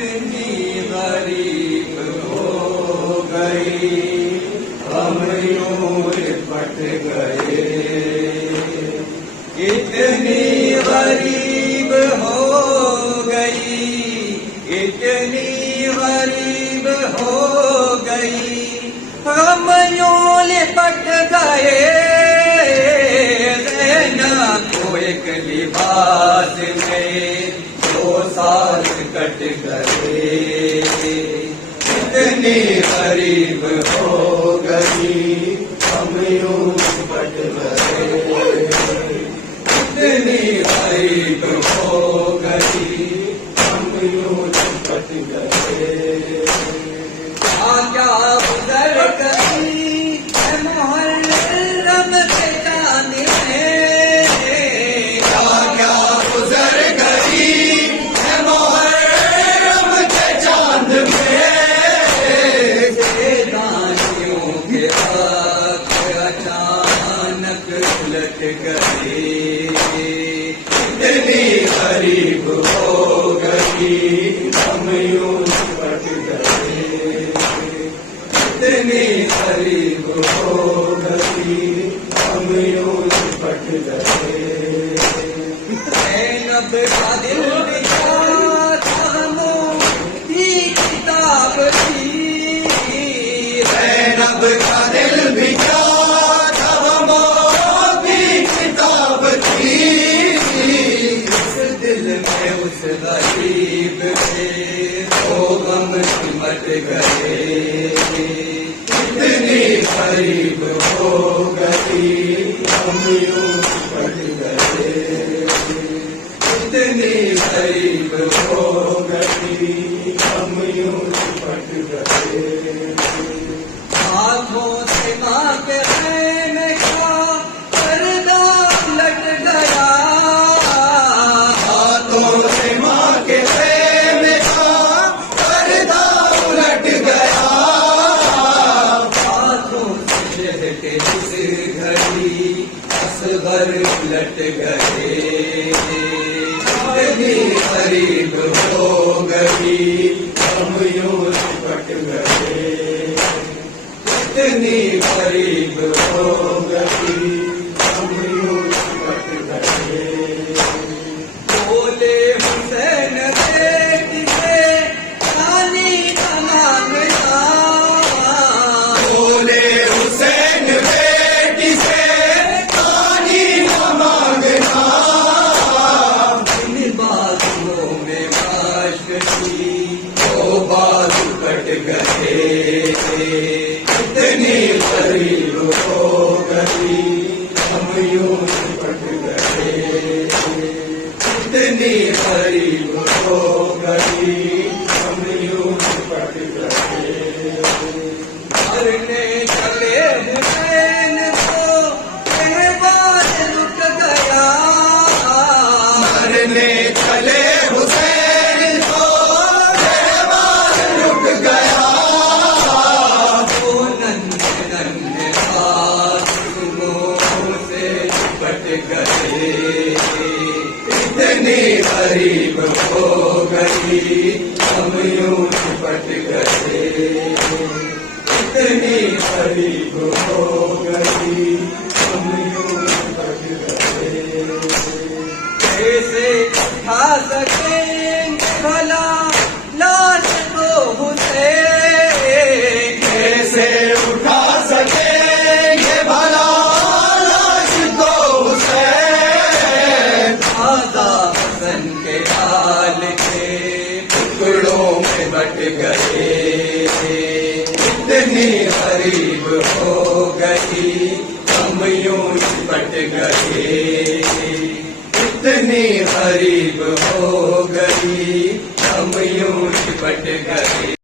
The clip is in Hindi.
इतनी गरीब हो गई, हम यूं लिपट गए। इतनी गरीब हो गई, इतनी गरीब हो गई, हम यूं लिपट गए। ज़ैनब को एक लिबास में 2 साल कट गए। इतनी गरीब हो गई, हम यूं लिपट गए। इतनी गरीब हो गई, हम यूं लिपट गए। क्या गुजर गई मुहर्रम के चांद में, क्या गुजर गई मुहर्रम के चांद में। दानियों के हाथ अचानक उलट गए। इतनी गरीब हो गई, हम यूं लिपट गए। इतनी गरीब हो गई, हम यूं लिपट गए। ज़ैनब का दिल की किताब थी, ज़ैनब का दिल भी किताब थी। उस दिल में उस गरीब के 2 गम सिमट गए। इतनी गरीब हो गई, हम यूं लिपट गए। इतनी गरीब हो गई, हम यूं लिपट गए। हाथों से माँ के खैमे का पर्दा लट गया। हाथों से माँ के खैमे का पर्दा उलट गया। हाथों से शहर जिस घड़ी असगर उलट गए। इतनी गरीब हो गई, हम यूं लिपट गए। इतनी गरीब हो गई, हम यूं लिपट गए। बोले हुसैन बेटी से पानी का मांगना। बोले हुसैन बेटी से पानी का मांगना। इन बाजुओं में माश्क थी, 2 बाजू कट गए। इतनी गरीब हो गई, हम यूं लिपट गए। इतनी गरीब हो गई, हम यूं लिपट गए। मरने चले हुसैन को कहवार रुक गया। मरने चले हुसैन को कहवार रुक गया। इतनी गरीब हो गई, हम यूं लिपट गए। इतनी गरीब हो गई, हम यूं लिपट गए। कैसे उठा सकेंगे भला लाश को हुसैन। कैसे उठा सकेंगे भला लाश को हुसैन। आज़ा हसन के हाल के टुकड़ों में बट गए। इतनी गरीब हो गई, हम यूं लिपट गए। इतनी गरीब हो गई, हम यूं लिपट गए।